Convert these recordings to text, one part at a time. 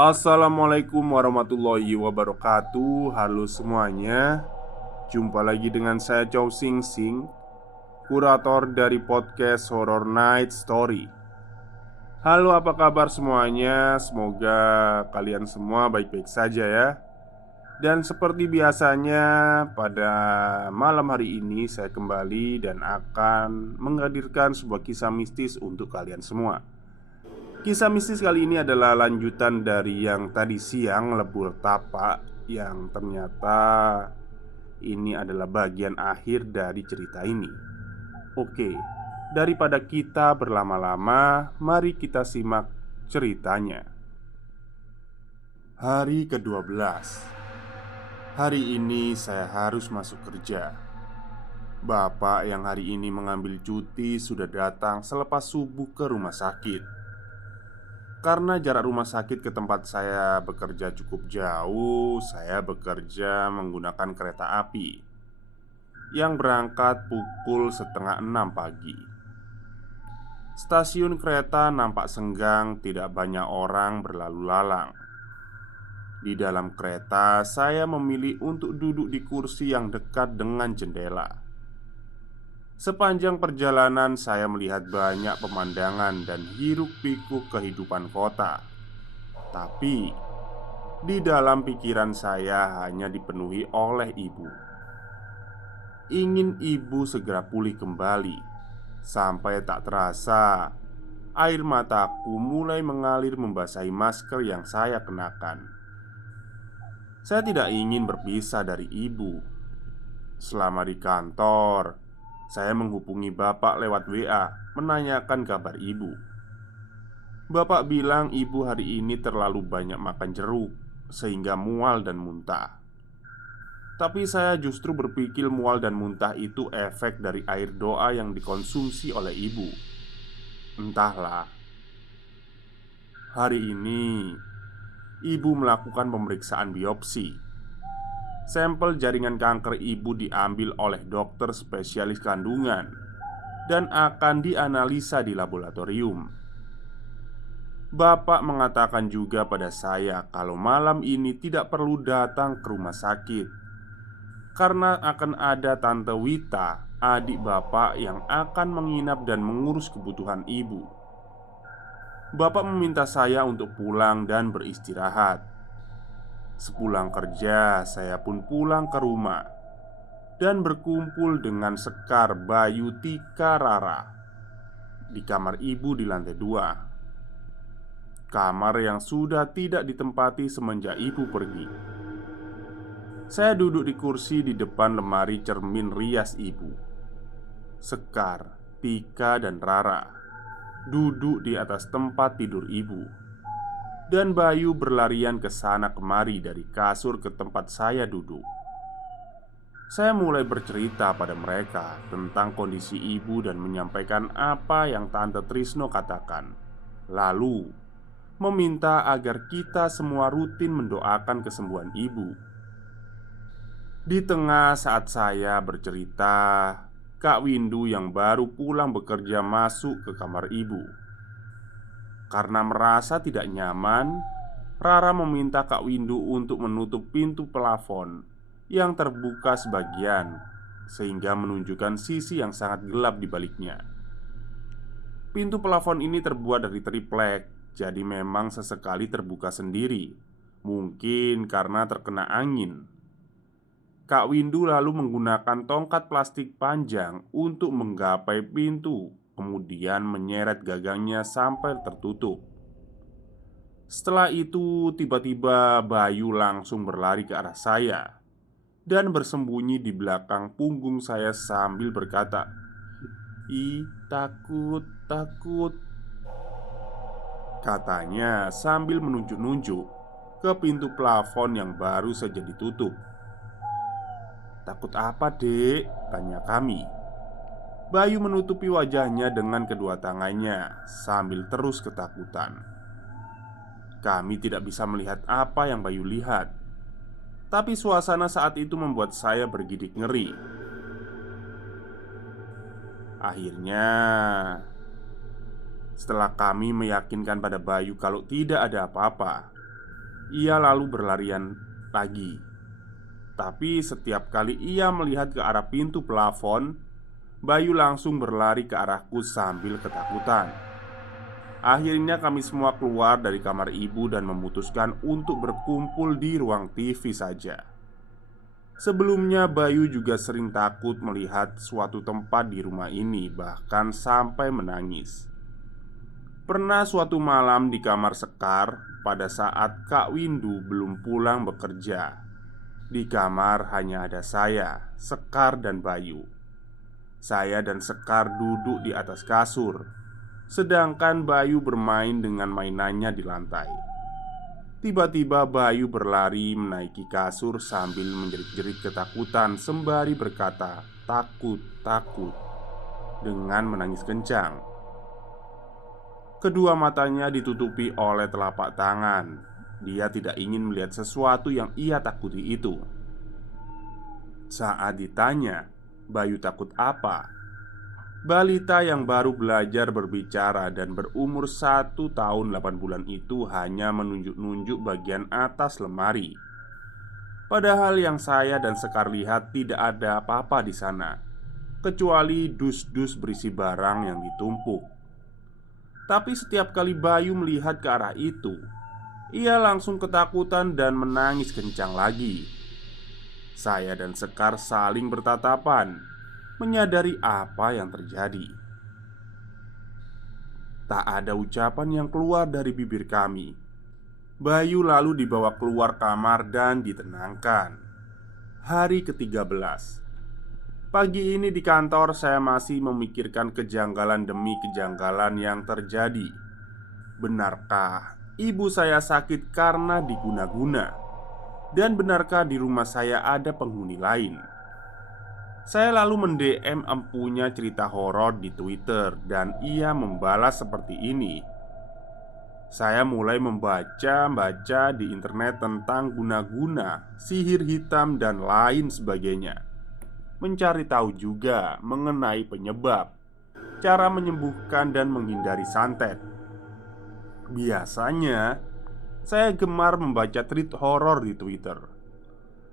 Assalamualaikum warahmatullahi wabarakatuh. Halo semuanya. Jumpa lagi dengan saya Chow Sing Sing, kurator dari podcast Horror Night Story. Halo, apa kabar semuanya? Semoga kalian semua baik-baik saja ya. Dan seperti biasanya, pada malam hari ini saya kembali dan akan menghadirkan sebuah kisah mistis untuk kalian semua. Kisah mistis kali ini adalah lanjutan dari yang tadi siang, Lebur Tapak, yang ternyata ini adalah bagian akhir dari cerita ini. Oke, daripada kita berlama-lama, mari kita simak ceritanya. Hari ke-12. Hari ini saya harus masuk kerja. Bapak yang hari ini mengambil cuti sudah datang selepas subuh ke rumah sakit. Karena jarak rumah sakit ke tempat saya bekerja cukup jauh, saya bekerja menggunakan kereta api yang berangkat pukul setengah 6 pagi. Stasiun kereta nampak senggang, tidak banyak orang berlalu lalang. Di dalam kereta, saya memilih untuk duduk di kursi yang dekat dengan jendela. Sepanjang perjalanan, saya melihat banyak pemandangan dan hiruk-pikuk kehidupan kota. Tapi di dalam pikiran saya hanya dipenuhi oleh ibu. Ingin ibu segera pulih kembali. Sampai tak terasa air mataku mulai mengalir membasahi masker yang saya kenakan. Saya tidak ingin berpisah dari ibu. Selama di kantor, saya menghubungi bapak lewat WA menanyakan kabar ibu. Bapak bilang ibu hari ini terlalu banyak makan jeruk sehingga mual dan muntah. Tapi saya justru berpikir mual dan muntah itu efek dari air doa yang dikonsumsi oleh ibu. Entahlah. Hari ini ibu melakukan pemeriksaan biopsi. Sampel jaringan kanker ibu diambil oleh dokter spesialis kandungan dan akan dianalisa di laboratorium. Bapak mengatakan juga pada saya kalau malam ini tidak perlu datang ke rumah sakit karena akan ada Tante Wita, adik bapak, yang akan menginap dan mengurus kebutuhan ibu. Bapak meminta saya untuk pulang dan beristirahat. Sepulang kerja, saya pun pulang ke rumah dan berkumpul dengan Sekar, Bayu, Tika, Rara di kamar ibu di lantai 2. Kamar yang sudah tidak ditempati semenjak ibu pergi. Saya duduk di kursi di depan lemari cermin rias ibu. Sekar, Tika, dan Rara duduk di atas tempat tidur ibu. Dan Bayu berlarian ke sana kemari dari kasur ke tempat saya duduk. Saya mulai bercerita pada mereka tentang kondisi ibu dan menyampaikan apa yang Tante Trisno katakan. Lalu meminta agar kita semua rutin mendoakan kesembuhan ibu. Di tengah saat saya bercerita, Kak Windu yang baru pulang bekerja masuk ke kamar ibu. Karena merasa tidak nyaman, Rara meminta Kak Windu untuk menutup pintu plafon yang terbuka sebagian, sehingga menunjukkan sisi yang sangat gelap di baliknya. Pintu plafon ini terbuat dari triplek, jadi memang sesekali terbuka sendiri. Mungkin karena terkena angin. Kak Windu lalu menggunakan tongkat plastik panjang untuk menggapai pintu, kemudian menyeret gagangnya sampai tertutup. Setelah itu, tiba-tiba Bayu langsung berlari ke arah saya dan bersembunyi di belakang punggung saya sambil berkata, "Ih, takut, takut," katanya sambil menunjuk-nunjuk ke pintu plafon yang baru saja ditutup. "Takut apa, Dek?" tanya kami. Bayu menutupi wajahnya dengan kedua tangannya sambil terus ketakutan. Kami tidak bisa melihat apa yang Bayu lihat, tapi suasana saat itu membuat saya bergidik ngeri. Akhirnya, setelah kami meyakinkan pada Bayu kalau tidak ada apa-apa, ia lalu berlarian lagi. Tapi setiap kali ia melihat ke arah pintu plafon, Bayu langsung berlari ke arahku sambil ketakutan. Akhirnya kami semua keluar dari kamar ibu dan memutuskan untuk berkumpul di ruang TV saja. Sebelumnya Bayu juga sering takut melihat suatu tempat di rumah ini, bahkan sampai menangis. Pernah suatu malam di kamar Sekar pada saat Kak Windu belum pulang bekerja. Di kamar hanya ada saya, Sekar, dan Bayu. Saya dan Sekar duduk di atas kasur, sedangkan Bayu bermain dengan mainannya di lantai. Tiba-tiba Bayu berlari menaiki kasur sambil menjerit-jerit ketakutan sembari berkata, "Takut, takut," dengan menangis kencang. Kedua matanya ditutupi oleh telapak tangan. Dia tidak ingin melihat sesuatu yang ia takuti itu. Saat ditanya, "Bayu takut apa?" Balita yang baru belajar berbicara dan berumur 1 tahun 8 bulan itu hanya menunjuk-nunjuk bagian atas lemari. Padahal yang saya dan Sekar lihat tidak ada apa-apa di sana, kecuali dus-dus berisi barang yang ditumpuk. Tapi setiap kali Bayu melihat ke arah itu, ia langsung ketakutan dan menangis kencang lagi. Saya dan Sekar saling bertatapan, menyadari apa yang terjadi. Tak ada ucapan yang keluar dari bibir kami. Bayu lalu dibawa keluar kamar dan ditenangkan. Hari ke-13. Pagi ini di kantor saya masih memikirkan kejanggalan demi kejanggalan yang terjadi. Benarkah ibu saya sakit karena diguna-guna? Dan benarkah di rumah saya ada penghuni lain? Saya lalu mend-DM empunya cerita horor di Twitter dan ia membalas seperti ini. Saya mulai membaca di internet tentang guna-guna, sihir hitam dan lain sebagainya. Mencari tahu juga mengenai penyebab, cara menyembuhkan dan menghindari santet. Biasanya saya gemar membaca tweet horor di Twitter.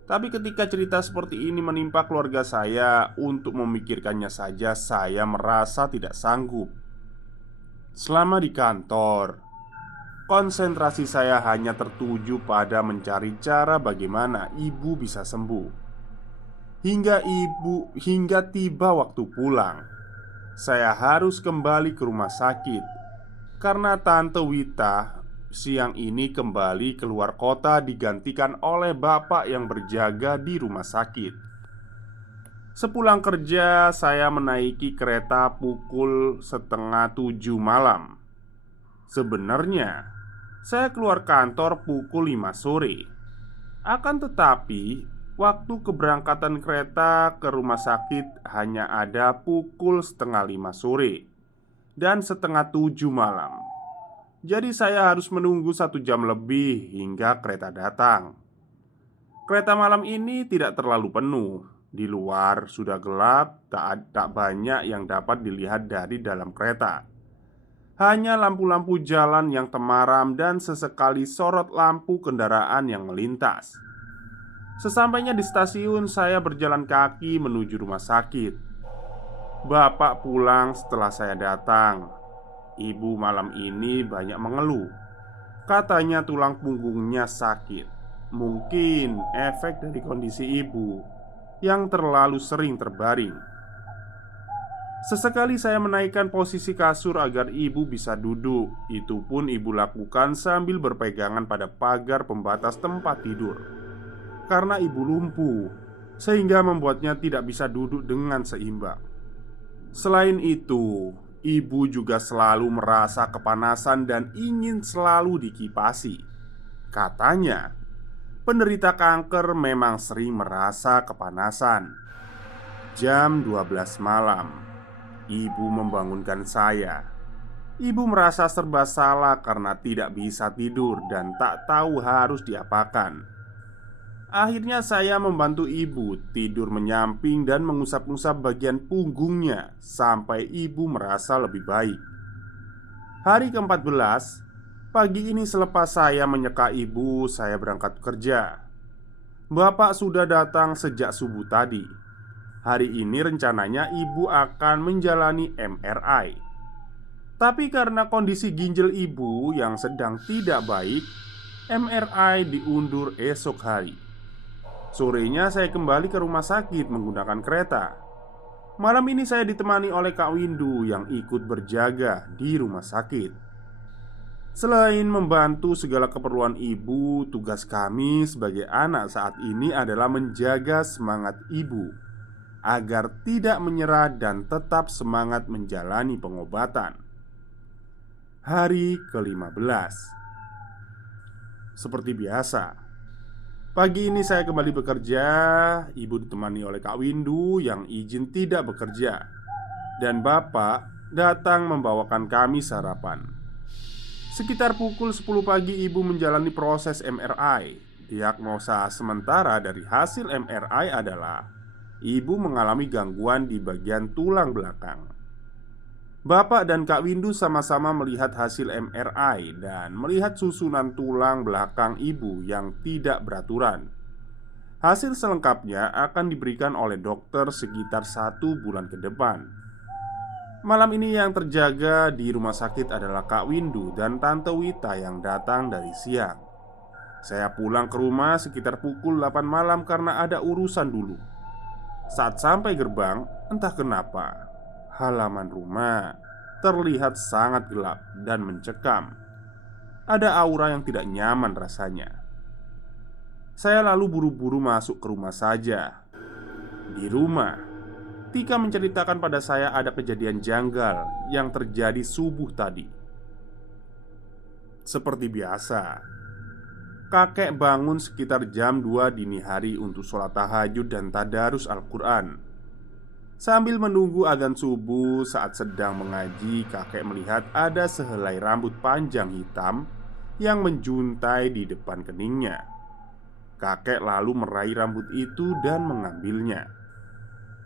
Tapi ketika cerita seperti ini menimpa keluarga saya, untuk memikirkannya saja saya merasa tidak sanggup. Selama di kantor, konsentrasi saya hanya tertuju pada mencari cara bagaimana ibu bisa sembuh. Hingga tiba waktu pulang, saya harus kembali ke rumah sakit karena Tante Wita siang ini kembali keluar kota digantikan oleh bapak yang berjaga di rumah sakit. Sepulang kerja, saya menaiki kereta pukul 6:30 malam. Sebenarnya, saya keluar kantor pukul 5 sore. Akan tetapi, waktu keberangkatan kereta ke rumah sakit hanya ada pukul setengah 5 sore dan setengah 7 malam. Jadi saya harus menunggu 1 jam lebih hingga kereta datang. Kereta malam ini tidak terlalu penuh. Di luar sudah gelap, tak banyak yang dapat dilihat dari dalam kereta. Hanya lampu-lampu jalan yang temaram dan sesekali sorot lampu kendaraan yang melintas. Sesampainya di stasiun, saya berjalan kaki menuju rumah sakit. Bapak pulang setelah saya datang. Ibu malam ini banyak mengeluh. Katanya tulang punggungnya sakit. Mungkin efek dari kondisi ibu yang terlalu sering terbaring. Sesekali saya menaikkan posisi kasur agar ibu bisa duduk. Itu pun ibu lakukan sambil berpegangan pada pagar pembatas tempat tidur. Karena ibu lumpuh, sehingga membuatnya tidak bisa duduk dengan seimbang. Selain itu, ibu juga selalu merasa kepanasan dan ingin selalu dikipasi. Katanya, penderita kanker memang sering merasa kepanasan. Jam 12 malam, ibu membangunkan saya. Ibu merasa serba salah karena tidak bisa tidur dan tak tahu harus diapakan. Akhirnya saya membantu ibu tidur menyamping dan mengusap-usap bagian punggungnya sampai ibu merasa lebih baik. Hari ke-14, Pagi ini selepas saya menyeka ibu, saya berangkat kerja. Bapak sudah datang sejak subuh tadi. Hari ini rencananya ibu akan menjalani MRI. Tapi karena kondisi ginjal ibu yang sedang tidak baik, MRI diundur esok hari. Sorenya saya kembali ke rumah sakit menggunakan kereta. Malam ini saya ditemani oleh Kak Windu yang ikut berjaga di rumah sakit. Selain membantu segala keperluan ibu, tugas kami sebagai anak saat ini adalah menjaga semangat ibu agar tidak menyerah dan tetap semangat menjalani pengobatan. Hari ke-15. Seperti biasa, pagi ini saya kembali bekerja. Ibu ditemani oleh Kak Windu yang izin tidak bekerja, dan Bapak datang membawakan kami sarapan. Sekitar pukul 10 pagi ibu menjalani proses MRI. Diagnosa sementara dari hasil MRI adalah ibu mengalami gangguan di bagian tulang belakang. Bapak dan Kak Windu sama-sama melihat hasil MRI dan melihat susunan tulang belakang ibu yang tidak beraturan. Hasil selengkapnya akan diberikan oleh dokter sekitar 1 bulan ke depan. Malam ini yang terjaga di rumah sakit adalah Kak Windu dan Tante Wita yang datang dari siang. Saya pulang ke rumah sekitar pukul 8 malam karena ada urusan dulu. Saat sampai gerbang, entah kenapa halaman rumah terlihat sangat gelap dan mencekam. Ada aura yang tidak nyaman rasanya. Saya lalu buru-buru masuk ke rumah saja. Di rumah, Tika menceritakan pada saya ada kejadian janggal yang terjadi subuh tadi. Seperti biasa, kakek bangun sekitar jam 2 dini hari untuk sholat tahajud dan tadarus Al-Quran. Sambil menunggu adzan subuh, saat sedang mengaji, kakek melihat ada sehelai rambut panjang hitam yang menjuntai di depan keningnya. Kakek lalu meraih rambut itu dan mengambilnya.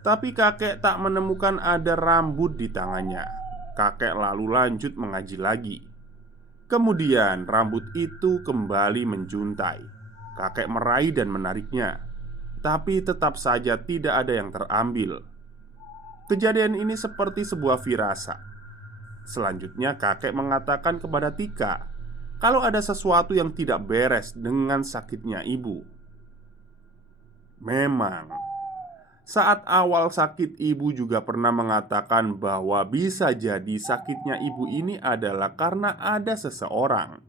Tapi kakek tak menemukan ada rambut di tangannya. Kakek lalu lanjut mengaji lagi. Kemudian rambut itu kembali menjuntai. Kakek meraih dan menariknya, tapi tetap saja tidak ada yang terambil. Kejadian ini seperti sebuah firasat. Selanjutnya kakek mengatakan kepada Tika kalau ada sesuatu yang tidak beres dengan sakitnya ibu. Memang saat awal sakit ibu juga pernah mengatakan bahwa bisa jadi sakitnya ibu ini adalah karena ada seseorang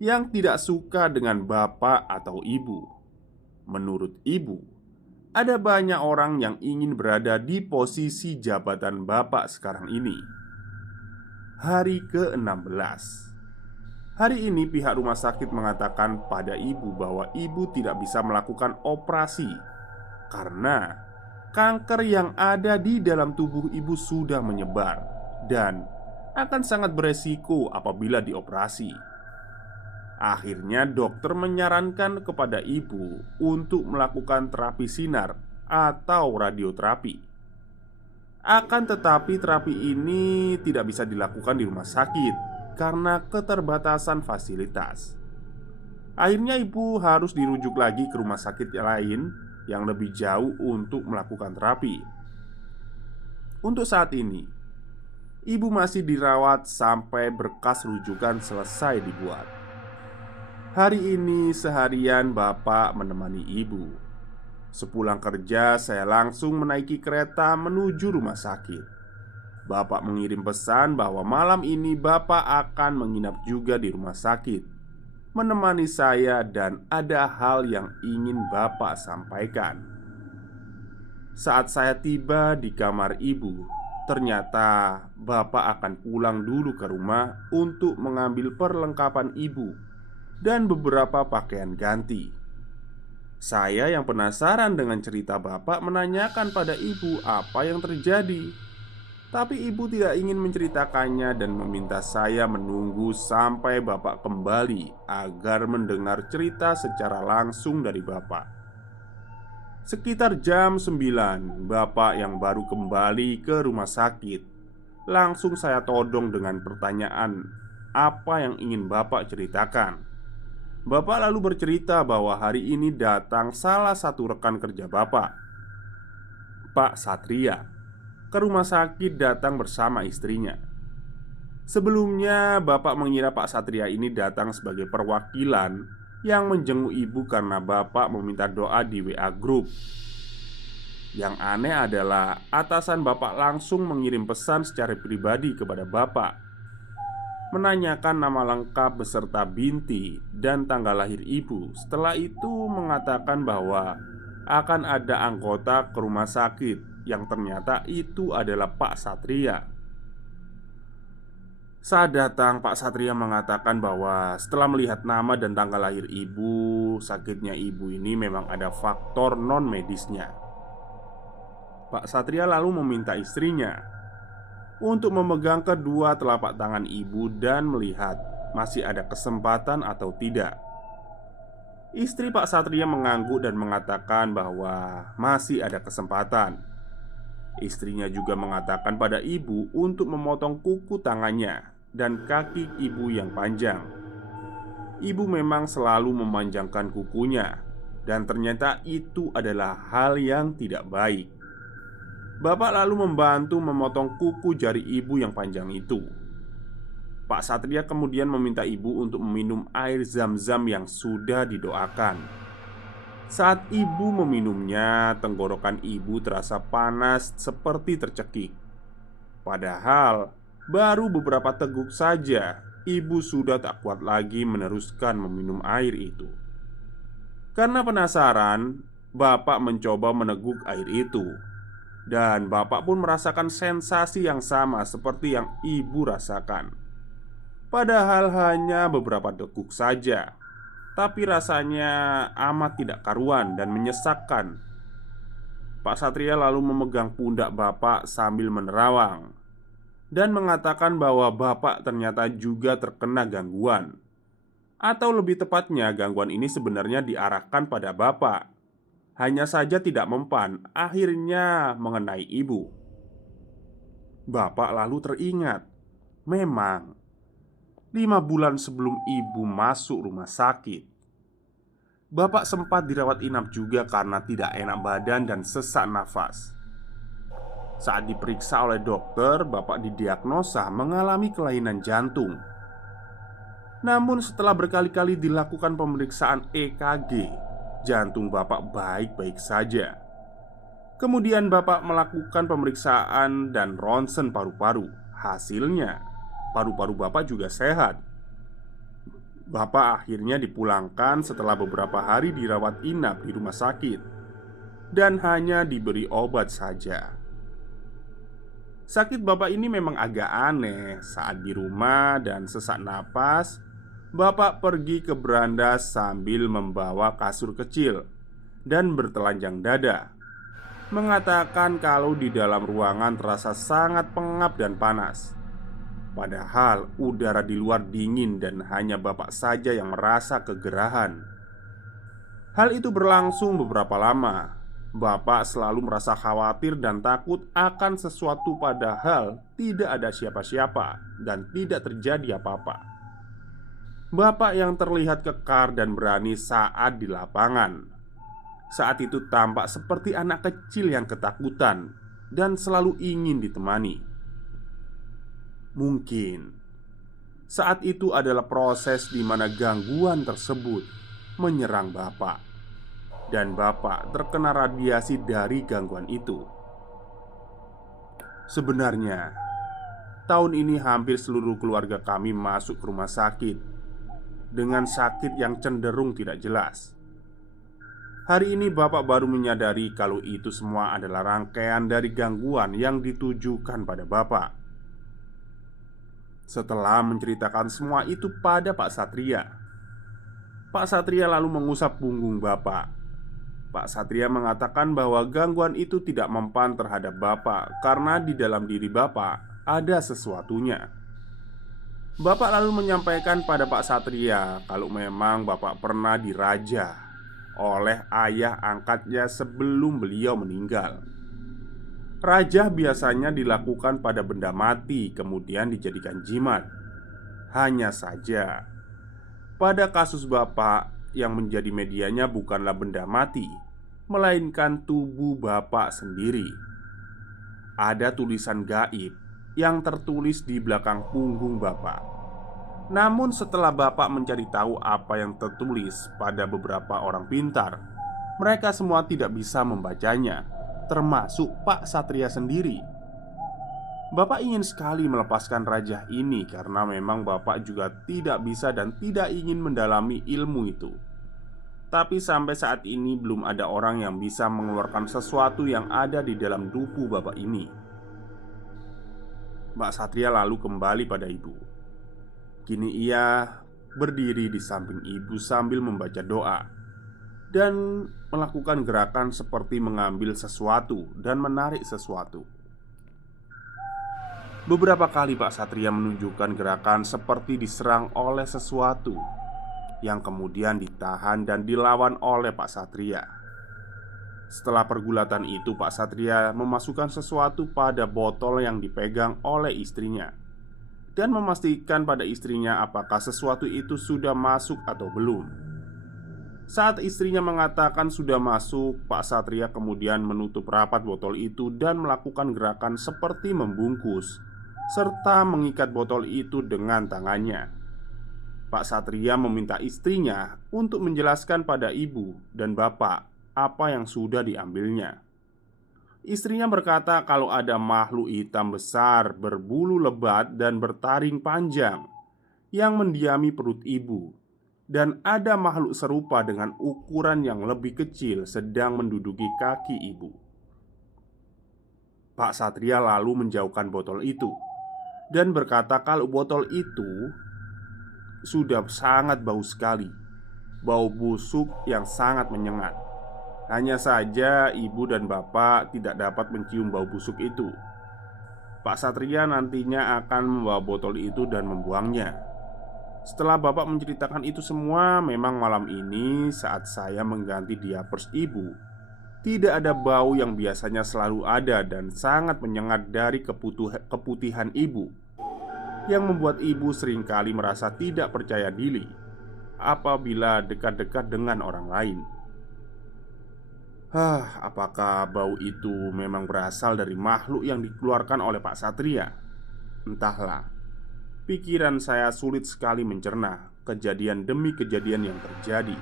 yang tidak suka dengan bapak atau ibu. Menurut ibu, ada banyak orang yang ingin berada di posisi jabatan bapak sekarang ini. Hari ke-16. Hari ini pihak rumah sakit mengatakan pada ibu bahwa ibu tidak bisa melakukan operasi karena kanker yang ada di dalam tubuh ibu sudah menyebar dan akan sangat beresiko apabila dioperasi. Akhirnya dokter menyarankan kepada ibu untuk melakukan terapi sinar atau radioterapi. Akan tetapi terapi ini tidak bisa dilakukan di rumah sakit karena keterbatasan fasilitas. Akhirnya ibu harus dirujuk lagi ke rumah sakit lain yang lebih jauh untuk melakukan terapi. Untuk saat ini, ibu masih dirawat sampai berkas rujukan selesai dibuat. Hari ini seharian bapak menemani ibu. Sepulang kerja, saya langsung menaiki kereta menuju rumah sakit. Bapak mengirim pesan bahwa malam ini bapak akan menginap juga di rumah sakit, menemani saya, dan ada hal yang ingin bapak sampaikan. Saat saya tiba di kamar ibu, ternyata bapak akan pulang dulu ke rumah untuk mengambil perlengkapan ibu dan beberapa pakaian ganti. Saya yang penasaran dengan cerita bapak menanyakan pada ibu apa yang terjadi. Tapi ibu tidak ingin menceritakannya dan meminta saya menunggu sampai bapak kembali agar mendengar cerita secara langsung dari bapak. Sekitar jam 9, bapak yang baru kembali ke rumah sakit langsung saya todong dengan pertanyaan apa yang ingin Bapak ceritakan. Bapak lalu bercerita bahwa hari ini datang salah satu rekan kerja Bapak, Pak Satria, ke rumah sakit datang bersama istrinya. Sebelumnya, Bapak mengira Pak Satria ini datang sebagai perwakilan yang menjenguk ibu karena Bapak meminta doa di WA Group. Yang aneh adalah atasan Bapak langsung mengirim pesan secara pribadi kepada Bapak, menanyakan nama lengkap beserta binti dan tanggal lahir ibu. Setelah itu mengatakan bahwa akan ada anggota ke rumah sakit, yang ternyata itu adalah Pak Satria. Saat datang, Pak Satria mengatakan bahwa setelah melihat nama dan tanggal lahir ibu, sakitnya ibu ini memang ada faktor non-medisnya. Pak Satria lalu meminta istrinya untuk memegang kedua telapak tangan ibu dan melihat masih ada kesempatan atau tidak. Istri Pak Satria mengangguk dan mengatakan bahwa masih ada kesempatan. Istrinya juga mengatakan pada ibu untuk memotong kuku tangannya dan kaki ibu yang panjang. Ibu memang selalu memanjangkan kukunya, dan ternyata itu adalah hal yang tidak baik. Bapak lalu membantu memotong kuku jari ibu yang panjang itu. Pak Satria kemudian meminta ibu untuk meminum air zam-zam yang sudah didoakan. Saat ibu meminumnya, tenggorokan ibu terasa panas seperti tercekik. Padahal baru beberapa teguk saja, ibu sudah tak kuat lagi meneruskan meminum air itu. Karena penasaran, Bapak mencoba meneguk air itu. Dan Bapak pun merasakan sensasi yang sama seperti yang ibu rasakan. Padahal hanya beberapa teguk saja, tapi rasanya amat tidak karuan dan menyesakkan. Pak Satria lalu memegang pundak Bapak sambil menerawang dan mengatakan bahwa Bapak ternyata juga terkena gangguan. Atau lebih tepatnya, gangguan ini sebenarnya diarahkan pada Bapak, hanya saja tidak mempan, akhirnya mengenai ibu. Bapak lalu teringat, memang 5 bulan sebelum ibu masuk rumah sakit, Bapak sempat dirawat inap juga karena tidak enak badan dan sesak nafas. Saat diperiksa oleh dokter, Bapak didiagnosa mengalami kelainan jantung. Namun setelah berkali-kali dilakukan pemeriksaan EKG, jantung Bapak baik-baik saja. Kemudian Bapak melakukan pemeriksaan dan ronsen paru-paru. Hasilnya, paru-paru Bapak juga sehat. Bapak akhirnya dipulangkan setelah beberapa hari dirawat inap di rumah sakit dan hanya diberi obat saja. Sakit Bapak ini memang agak aneh. Saat di rumah dan sesak napas, Bapak pergi ke beranda sambil membawa kasur kecil dan bertelanjang dada, mengatakan kalau di dalam ruangan terasa sangat pengap dan panas. Padahal udara di luar dingin dan hanya Bapak saja yang merasa kegerahan. Hal itu berlangsung beberapa lama. Bapak selalu merasa khawatir dan takut akan sesuatu, padahal tidak ada siapa-siapa dan tidak terjadi apa-apa. Bapak yang terlihat kekar dan berani saat di lapangan, saat itu tampak seperti anak kecil yang ketakutan dan selalu ingin ditemani. Mungkin saat itu adalah proses di mana gangguan tersebut menyerang Bapak, dan Bapak terkena radiasi dari gangguan itu. Sebenarnya, tahun ini hampir seluruh keluarga kami masuk ke rumah sakit dengan sakit yang cenderung tidak jelas. Hari ini Bapak baru menyadari kalau itu semua adalah rangkaian dari gangguan yang ditujukan pada Bapak. Setelah menceritakan semua itu pada Pak Satria, Pak Satria lalu mengusap punggung Bapak. Pak Satria mengatakan bahwa gangguan itu tidak mempan terhadap Bapak karena di dalam diri Bapak ada sesuatunya. Bapak lalu menyampaikan pada Pak Satria kalau memang Bapak pernah diraja oleh ayah angkatnya sebelum beliau meninggal. Rajah biasanya dilakukan pada benda mati kemudian dijadikan jimat. Hanya saja, pada kasus Bapak yang menjadi medianya bukanlah benda mati, melainkan tubuh Bapak sendiri. Ada tulisan gaib yang tertulis di belakang punggung Bapak. Namun setelah Bapak mencari tahu apa yang tertulis pada beberapa orang pintar, mereka semua tidak bisa membacanya, termasuk Pak Satria sendiri. Bapak ingin sekali melepaskan rajah ini karena memang Bapak juga tidak bisa dan tidak ingin mendalami ilmu itu. Tapi sampai saat ini belum ada orang yang bisa mengeluarkan sesuatu yang ada di dalam tubuh Bapak ini. Pak Satria lalu kembali pada ibu. Kini ia berdiri di samping ibu sambil membaca doa dan melakukan gerakan seperti mengambil sesuatu dan menarik sesuatu. Beberapa kali Pak Satria menunjukkan gerakan seperti diserang oleh sesuatu yang kemudian ditahan dan dilawan oleh Pak Satria. Setelah pergulatan itu, Pak Satria memasukkan sesuatu pada botol yang dipegang oleh istrinya dan memastikan pada istrinya apakah sesuatu itu sudah masuk atau belum. Saat istrinya mengatakan sudah masuk, Pak Satria kemudian menutup rapat botol itu dan melakukan gerakan seperti membungkus serta mengikat botol itu dengan tangannya. Pak Satria meminta istrinya untuk menjelaskan pada ibu dan bapak apa yang sudah diambilnya. Istrinya berkata kalau ada makhluk hitam besar berbulu lebat dan bertaring panjang yang mendiami perut ibu, dan ada makhluk serupa dengan ukuran yang lebih kecil sedang menduduki kaki ibu. Pak Satria lalu menjauhkan botol itu dan berkata kalau botol itu sudah sangat bau sekali, bau busuk yang sangat menyengat. Hanya saja ibu dan bapak tidak dapat mencium bau busuk itu. Pak Satria nantinya akan membawa botol itu dan membuangnya. Setelah bapak menceritakan itu semua, memang malam ini saat saya mengganti diapers ibu, tidak ada bau yang biasanya selalu ada dan sangat menyengat dari keputihan ibu, yang membuat ibu seringkali merasa tidak percaya diri apabila dekat-dekat dengan orang lain. Apakah bau itu memang berasal dari makhluk yang dikeluarkan oleh Pak Satria? Entahlah. Pikiran saya sulit sekali mencerna kejadian demi kejadian yang terjadi.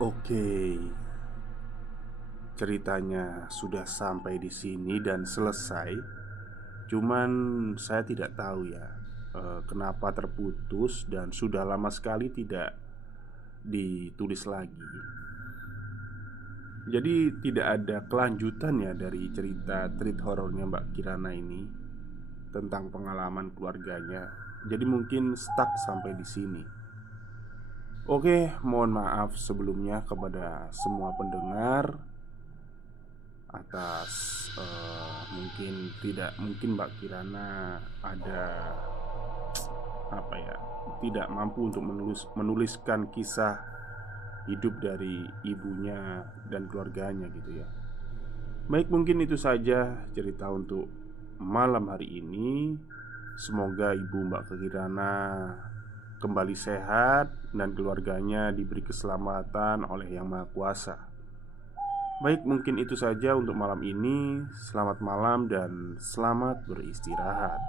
Oke, ceritanya sudah sampai di sini dan selesai. Cuman saya tidak tahu ya, kenapa terputus dan sudah lama sekali tidak ditulis lagi. Jadi tidak ada kelanjutan ya dari cerita treat horornya Mbak Kirana ini tentang pengalaman keluarganya. Jadi mungkin stuck sampai di sini. Oke, mohon maaf sebelumnya kepada semua pendengar atas mungkin Mbak Kirana ada apa ya, tidak mampu untuk menuliskan kisah hidup dari ibunya dan keluarganya gitu ya. Baik, mungkin itu saja cerita untuk malam hari ini. Semoga ibu Mbak Kirana kembali sehat dan keluarganya diberi keselamatan oleh Yang Maha Kuasa. Baik, mungkin itu saja untuk malam ini. Selamat malam dan selamat beristirahat.